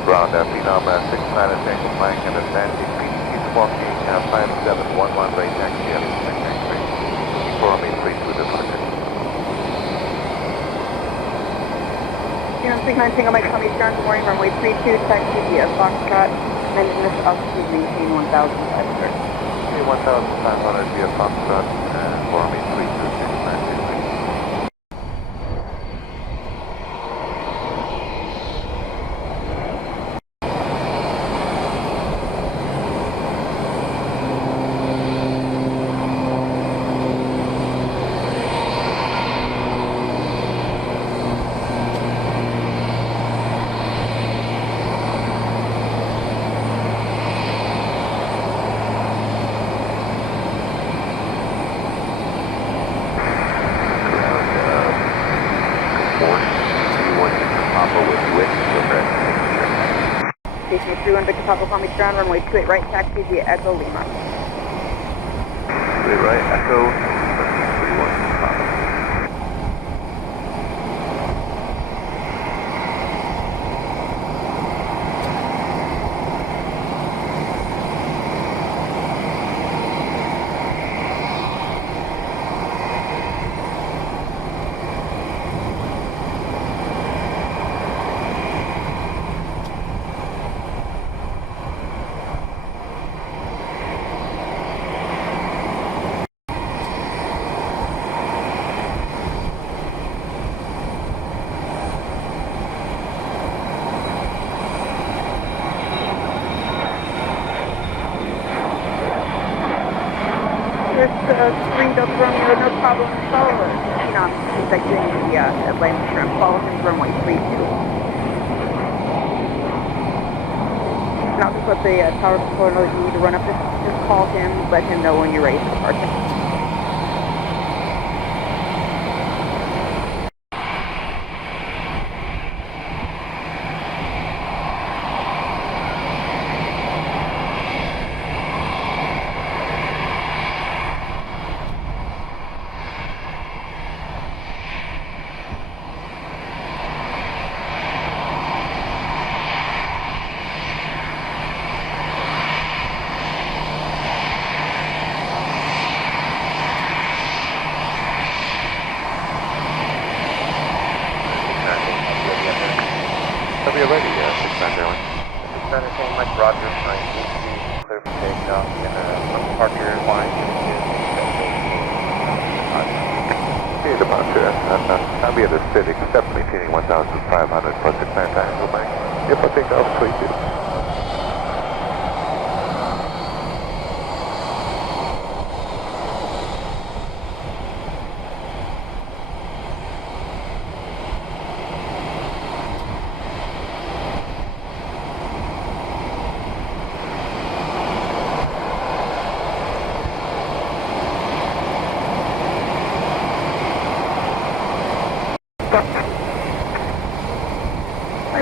ground at Phenom 6 Planet Tango Mike and Atlantic Peak, keep walking 5711 right taxi at 693. Before me 32 departure. Phenom 6 Tango Mike, Tommy Ground, good morning, runway 32, taxi via Foxtrot, maintenance altitude maintain 1,500. 1,500 via Foxtrot and for me 32693. Station 31 Victor Papa Palm Beach Ground, runway 28 right, taxi via Echo Lima. 28 right, Echo, 31 Papa. Three Delta Romeo, no problem. Follow Phenom, exiting the Atlantic Shrimp. Follow him runway 32. Not just let the tower controller know that you need to run up. Just call him, let him know when you're ready for departure. Are we ready? 6 Airline. 6 Airline, Mike Roger, 9 clear for takeoff and departure line. Okay, departure. I'll be at the Civic, definitely feeling 1,500 plus Atlanta Tango Mike. If I take off, 22.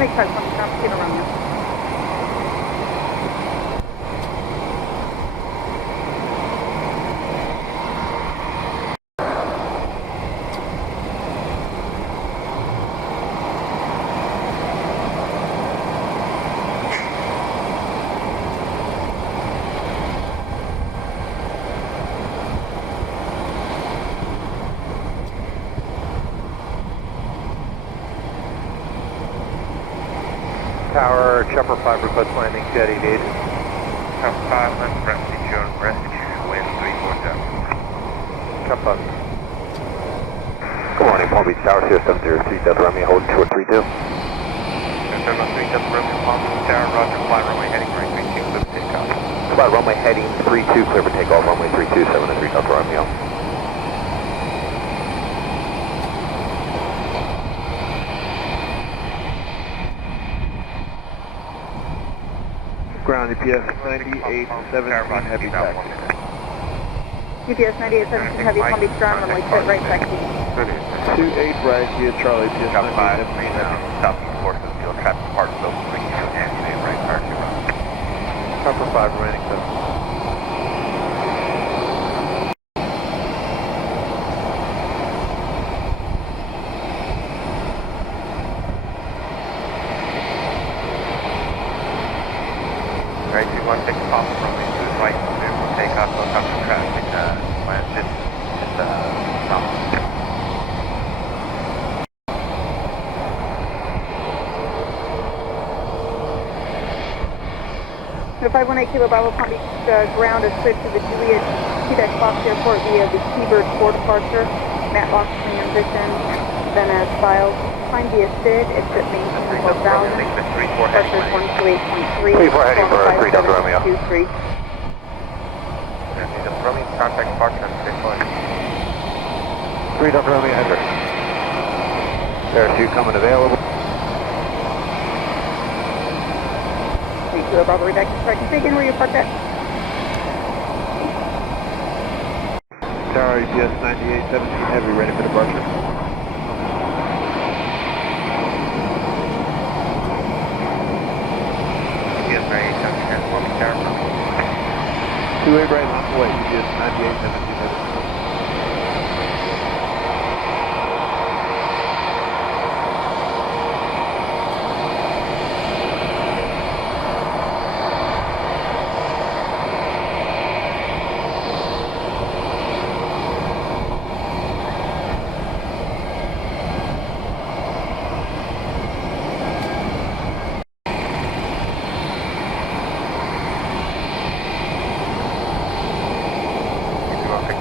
Next time, come get around you. Tower, Chopper 5 request landing, jet engaged. Chopper 5, left Bremsey, Joan, rescue, wind 347. Chopper. Good morning, Palm Beach Tower, Sierra 703 Delta Romeo, holding short 32. 703 Delta Romeo, Palm Beach Tower, Roger, flight runway heading right 32, clear for takeoff. Flight runway heading 32, clear for takeoff, runway 32, 703 Delta Romeo. Ground EPS 9817 heavy taxi. UPS 9817 heavy Palm Beach Ground, runway 28 right, taxi. 28 right via Charlie, EPS Chopper 5, 9817 now, southeast course of field traffic parts over 32 and 28 right, car 2 run. Chopper 5 remaining 7. Papa runway 2 right, clear for takeoff, look up to traffic, transit, south. The 518 Kilo Bravo Palm Beach ground is cleared to the Juliet Quebec Fox Airport via the Seabird 4 departure, Matlock transition, then as filed. Climb via SID, exit maintain 4000, pressure 128.3, 34 heading for 3 Delta Romeo. 23. Romeo, contact departure on 340. 3 Delta Romeo, enter. Parachute coming available. Kilo Bravo, back to start configuring where you parked at. Tower EGS 9817 Heavy, ready for departure. EGS 9817, transforming tower. 2-8 right, on the way, EGS 9817 Heavy.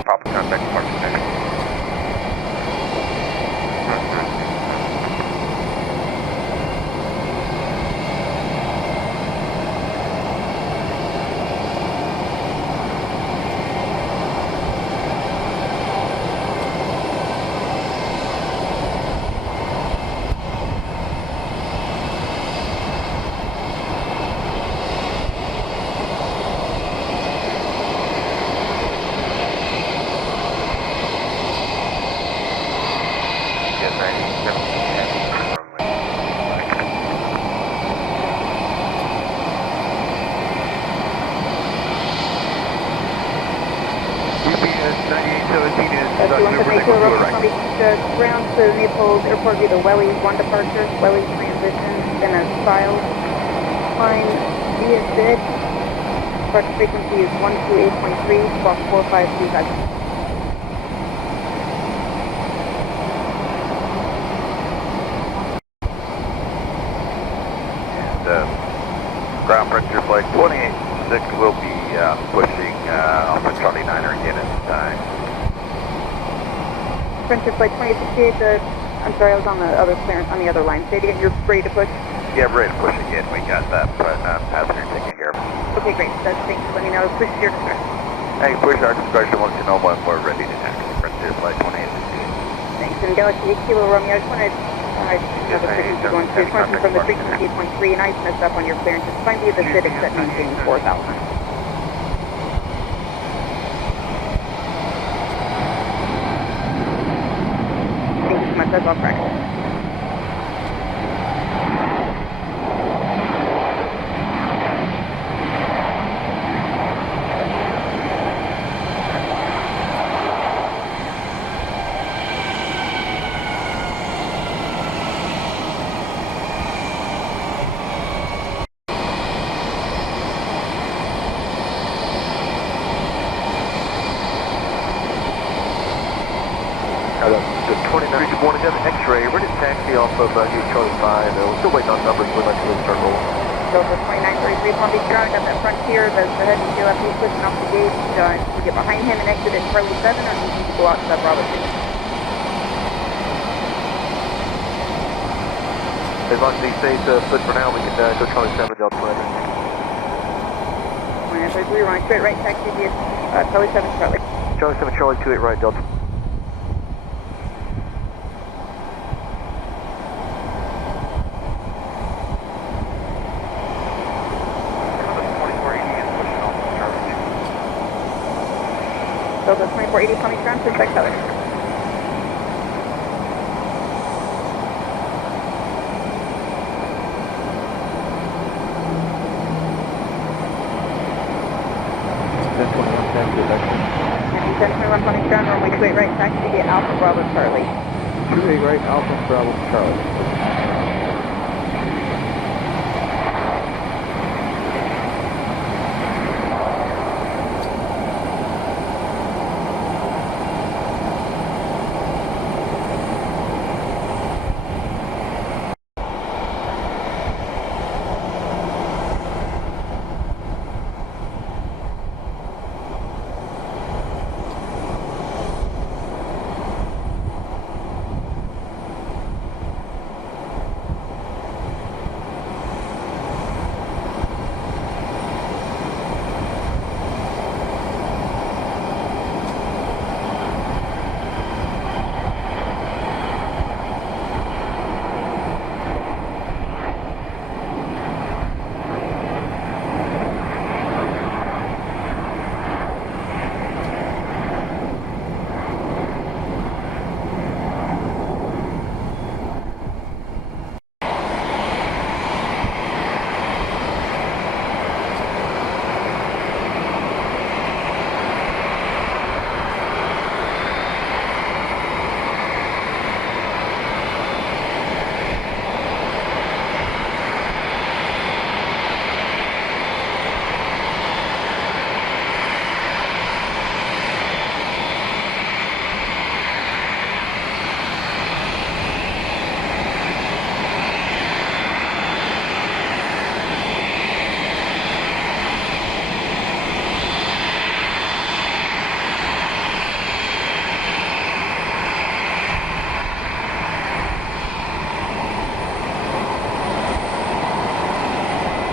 Papa, contact departure next. That's the 178 Kilo Bravo Palm Beach ground to Naples Airport via the Welly 1 departure, Welly transition, then as filed. Climb via SID, departure frequency is 128.3, squawk 4525. Ground pressure flight 286 will be pushing off the Charlie 9er again at this time. Friendship Flight 2068, I'm sorry, I was on the other clearance, on the other line. Say it again, you're ready to push? Yeah, we're ready to push again. We got that passenger ticket here. Okay, great. Thanks for letting me know. Push your discretion. Hey, push our discretion. We'll let you know when we're ready to taxi. Frontier Flight 2816. Thanks. And Galaxy 8 Kilo Romeo, I just wanted I have a frequency going through. Just want to confirm the frequency 8.3, and I just messed up on your clearance. Just find via the SID except maintaining 4,000. Thank you so much. That's all correct. The 29 Bridgeborn again, X-ray, ready to taxi off of Charlie 5. We're still waiting on numbers. We'd like to hit circle. Delta 2933 Palm Beach ground, got that Frontier, that's the head and tail after he's pushing off the gate. To get behind him and exit at Charlie 7, or do you need to go out to that Bravo 6? As long as he stays put for now, we can go Charlie 7, Delta 29. 2933, running straight right, taxi via Charlie 7, Charlie. Charlie 7, Charlie 28 right, Delta. Delta 2480 Palm Beach ground, push back color. Matthew 1021 Palm Beach ground, runway 28 right, taxi via Alpha Bravo Charlie. 2-8 right, Alpha Bravo Charlie.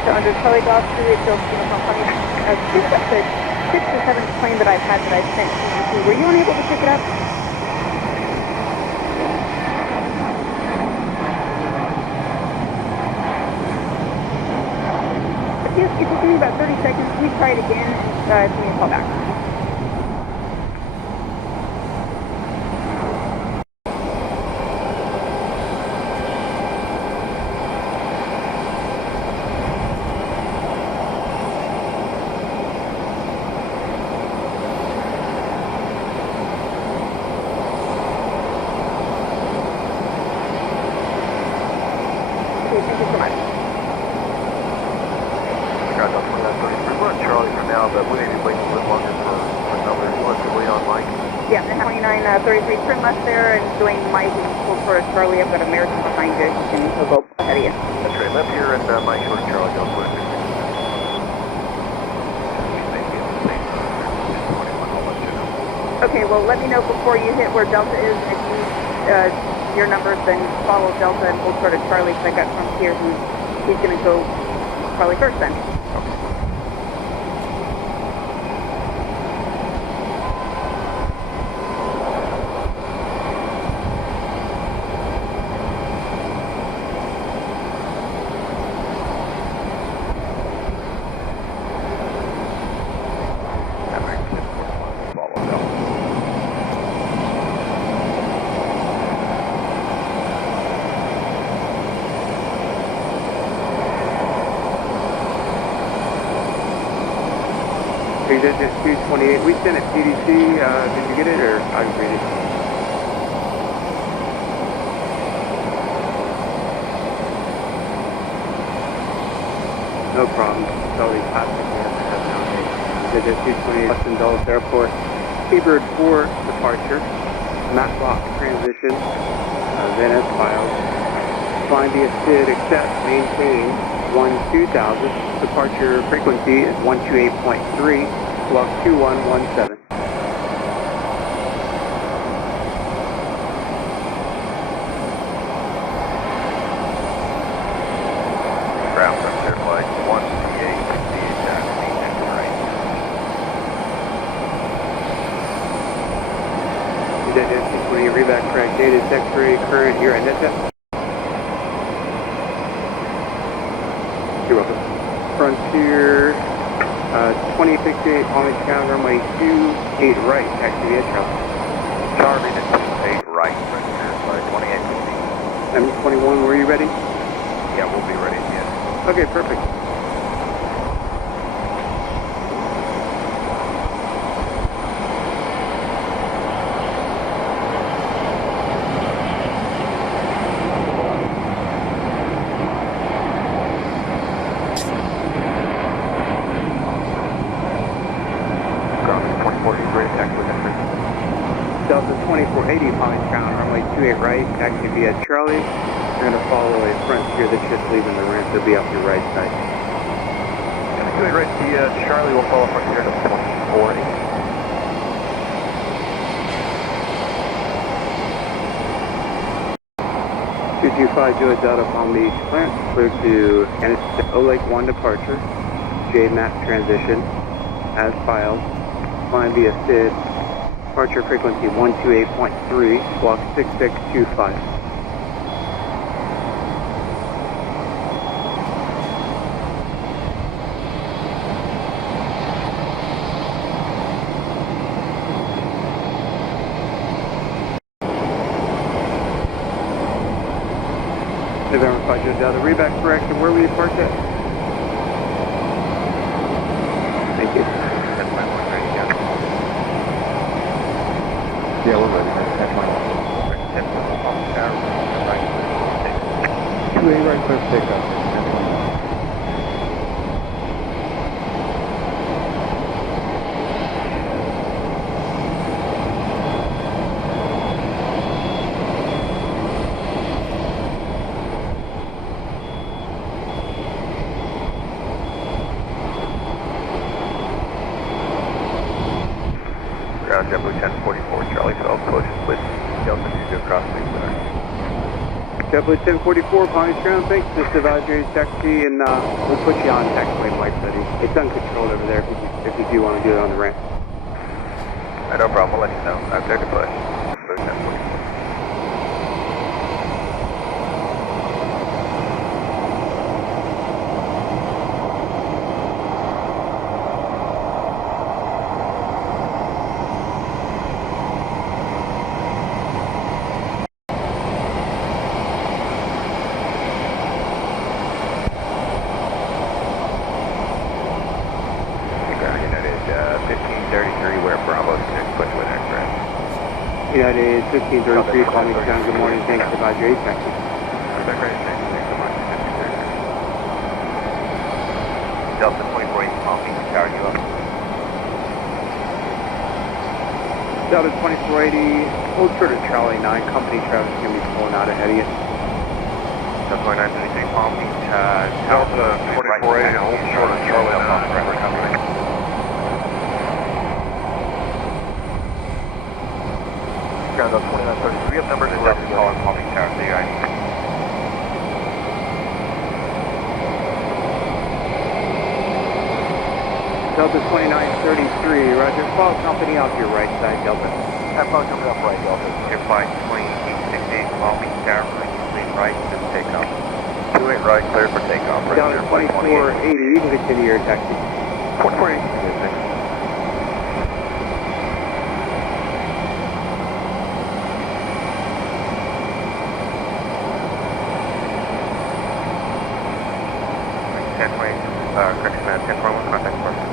So under Charlie Golf Juliet Bill Steven Company, I think that's the 6 or 7 plane that I've had that I've sent CGC. Were you unable to pick it up? Yes, if you give me about 30 seconds, please try it again and give me a call back. Okay, thank you so much. Scott, Delta 2933. We're on Charlie for now, but we may be waiting a little longer for numbers. You want to wait on Mike? Yeah, 2933, turn left there and join Mike and pull toward Charlie. I've got American behind you, and he'll go ahead of you. That's right. Left here and Mike short of Charlie Delta 2933. Okay, well, let me know before you hit where Delta is, and if you need your numbers, then follow Delta and hold toward Charlie, because I got from here he's going to go Charlie first then. This 228. We sent it PDC. Did you get it, or I can read it? No problem. Totally plastic. This 228 Weston Dulles Airport. Seabird 4 departure. Matlock transition. Then as filed. Flying via SID accept maintain 1-2000. Departure frequency is 128.3. Block 2117. Ground frontier flight 138, maintenance right. When you reback correct data, X-ray current, you're at NetJet. You're welcome. Frontier 2068 Palm Beach County, runway 28 right, taxi via Charlie. Charlie to 28 right, frontier flight 2850. M21, were you ready? Yeah, we'll be ready again. Okay, perfect. Delta 2480 Palm Beach County, runway 28 right, taxi via Charlie. You're going to follow a frontier that's just leaving the ramp. It'll be off your right side. 28 right via Charlie, will follow frontier to 2480. 225 Juliet Delta Palm Beach, clearance clear to O Lake 1 departure, JMAP transition, as filed, flying via SID, departure frequency 128.3, block 6625. November 5 Juliet Delta, reback correction, where will you park at? Thank you. That's my one ready, yeah. Yeah, we're ready. That's my one. 2A right, clear pickup. Ground JetBlue 1044, Charlie 12, closest with Delta 2 across the center. JetBlue 1044, Palm Beach Ground, thanks. This is Advisory taxi, and we'll put you on taxiway Mike City. It's uncontrolled over there if you do want to do it on the ramp. No problem, we'll let you know. I'm clear to push. Blue 1044. United 1533, Palm Beach Ground, good morning, thanks. Advisory taxi. That's great, thanks so much. Delta 2480 Palm Beach, power you up. Delta 2480, hold short of Charlie 9, company traffic is going to be pulling out ahead of you. Delta 2933 Palm Beach, Delta 2480, hold short of Charlie 9, company. Ground up 2933, up numbers Delta calling Palm Beach Tower, say guys. Delta 2933, roger, follow company off your right side, Delta. Have fun coming up right, Delta. Your flight 2868 Palm Beach Tower, please right to take off. 28 right, clear for takeoff. Delta 2480, you can continue your taxi. 2480. Correction, 1041, contact person.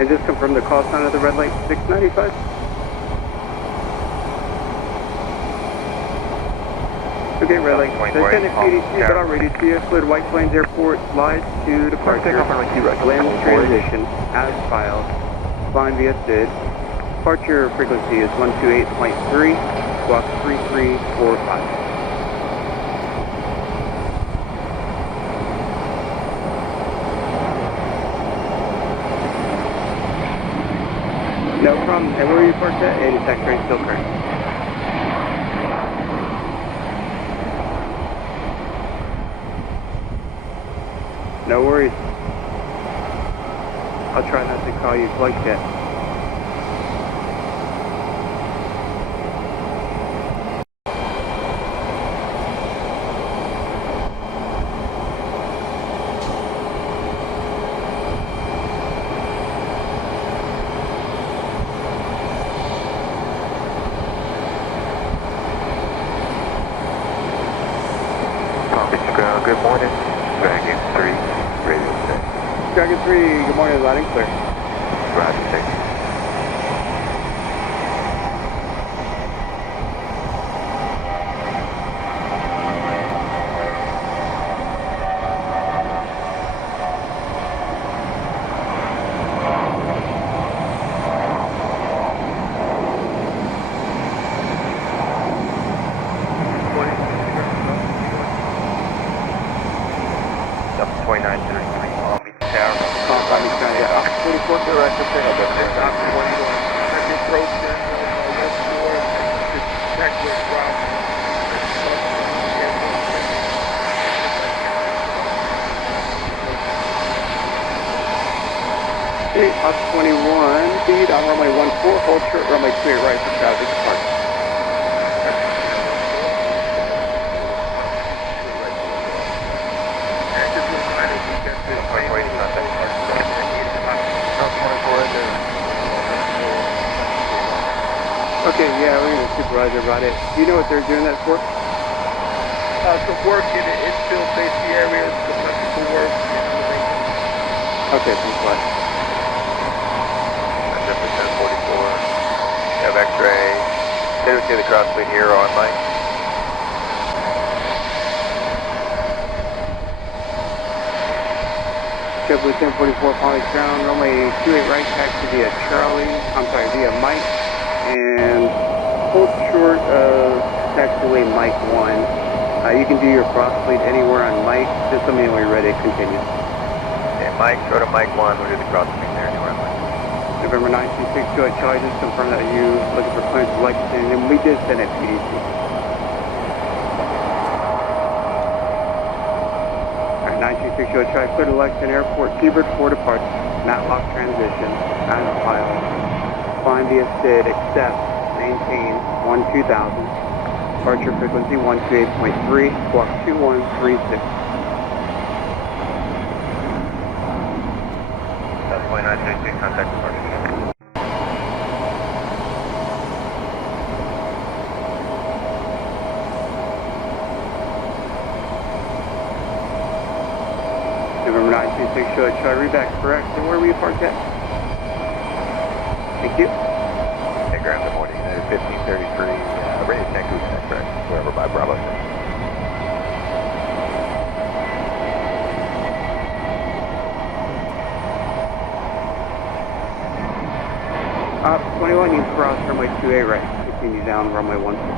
And just confirm the call sign of the red light 695. Okay, red light. Descend at PDC, but already to you. Fluid White Plains Airport, slides to departure. Land transition, as filed. Flying via SID. Departure frequency is 128.3, squawk 3345. No problem. And where are you parked at? And tax rate still current. No worries. I'll try not to call you flight jet. Good morning. Dragon 3, radio check. Dragon 3, good morning, loud and clear. Roger, check. hold short, runway 28 right for traffic departure. Okay, yeah, we're going to supervise about it. Do you know what they're doing that for? Some work in the infill safety areas, some electrical work. Okay, thanks a lot. That's 1044. You have X-ray. Hit us near the crossfleet here on Mike. JetBlue 1044 Palm Beach ground, runway 28 right, taxi via via Mike, and hold short of taxiway Mike 1. You can do your cross fleet anywhere on Mike, just let me know when you're ready to continue. Okay, Mike, short of Mike 1, we'll do the crossfleet there anywhere on Mike. November 926 Joy Charlie, just confirm that you looking for clearance to Lexington, and we did send it PDC. Alright, 926 Joy Charlie, clear to Lexington Airport, Seabird 4 departure, Matlock transition, as filed. Flying via SID, accept, maintain 12000. Departure frequency 128.3, squawk 2136. That's my 926, contact departure. November 926, show a charter back correct. And where were you parked at? Thank you. Hey, Graham, good morning. United 1533, radio tank Gooseneck, correct? Wherever by Bravo. Up 21, you cross runway 28 right. Continue down runway 16.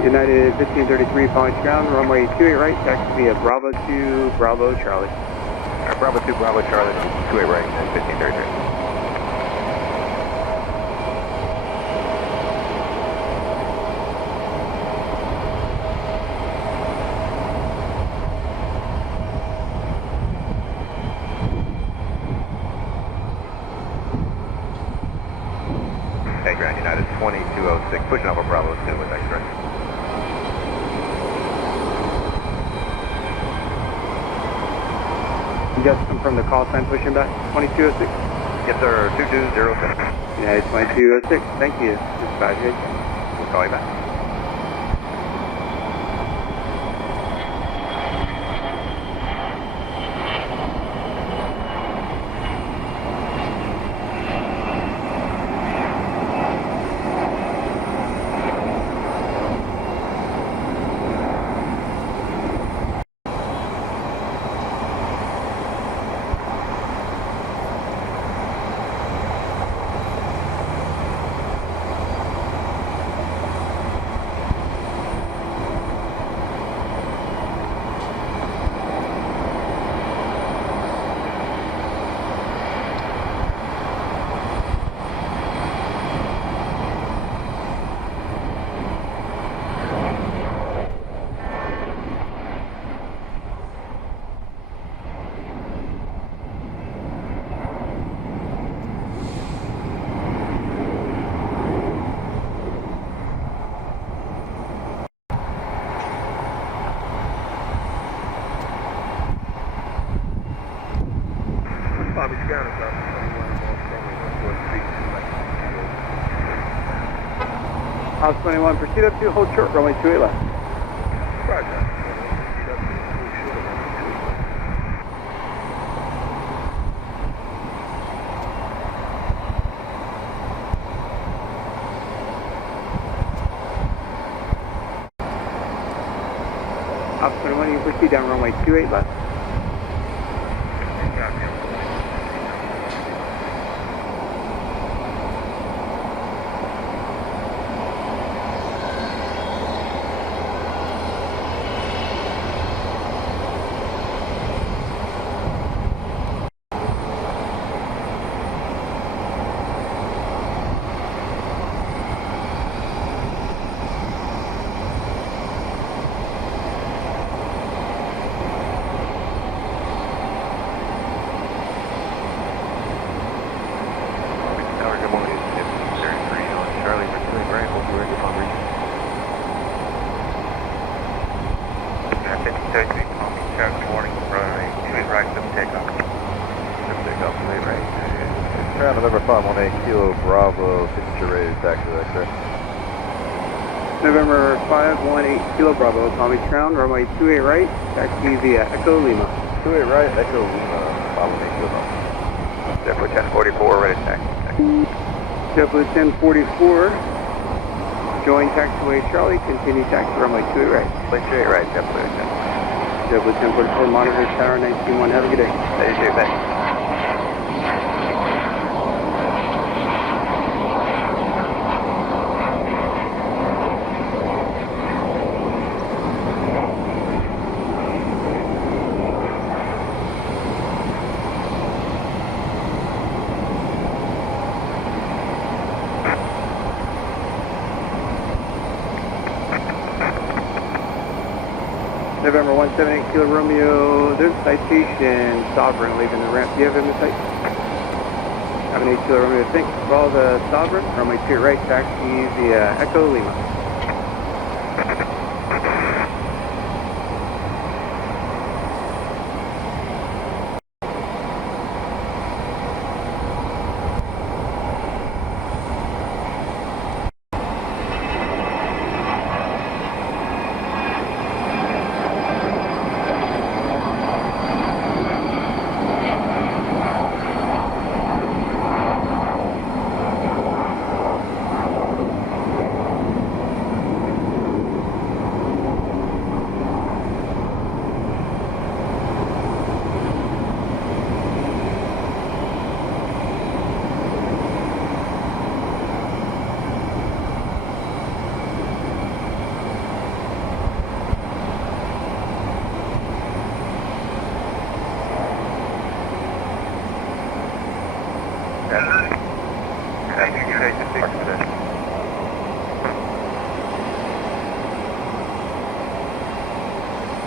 United 1533, Palm Beach ground, runway 28 right, taxi via Bravo 2, Bravo Charlie. Bravo 2, Bravo Charlie, 28 right, and 1533. Hey, Grand United 2206, pushing over Bravo 2 with X-ray. You just confirm the call sign pushing back, 2206? Yes, sir, 2206. United 2206, thank you. Dispatch, We'll call you back. Palm Beach ground is up. House 21, proceed up to hold short, runway 28 left. Roger. House 21, you proceed down runway 28 left. Wait, right. Ground November 518 Kilo Bravo, 52 ready to taxi X-ray. November 518 Kilo Bravo, Palm Beach ground, runway 28 right, taxi via Echo Lima. 28 right, Echo Lima, 518 Kilo Bravo. JetBlue 1044, ready to taxi. JetBlue 1044, join taxiway Charlie, continue taxi runway 28 right. Plane 28 right, JetBlue 10. JetBlue 1044, monitor tower 191, have a good day. Steady 2, thanks. November 178 Kilo Romeo, there's a citation, Sovereign leaving the ramp. Do you have him in sight? 78 Kilo Romeo, thanks. Follow the Sovereign, runway 2 right, taxi via Echo Lima.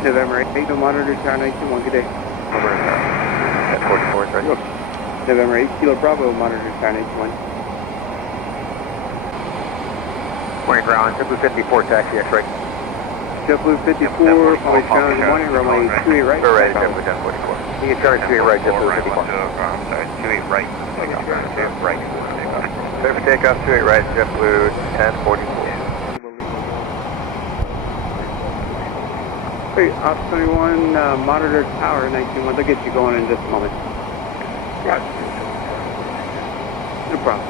November 8, no monitor tower 921, good day. Over 1044 is ready. November 8 Kilo Bravo, monitor tower 921. Morning ground, JetBlue 54, taxi X-ray. JetBlue 54, Palm Beach ground, good morning, runway 28 right. We're ready, JetBlue 1044. You can turn 28 right, JetBlue 54. I'm sorry, 28 right. Takeoff, 28 right. Takeoff. Clear for takeoff, 28 right, JetBlue 1044. Wait, Ops 21, monitor tower 921, they'll get you going in just a moment. No problem.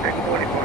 1044.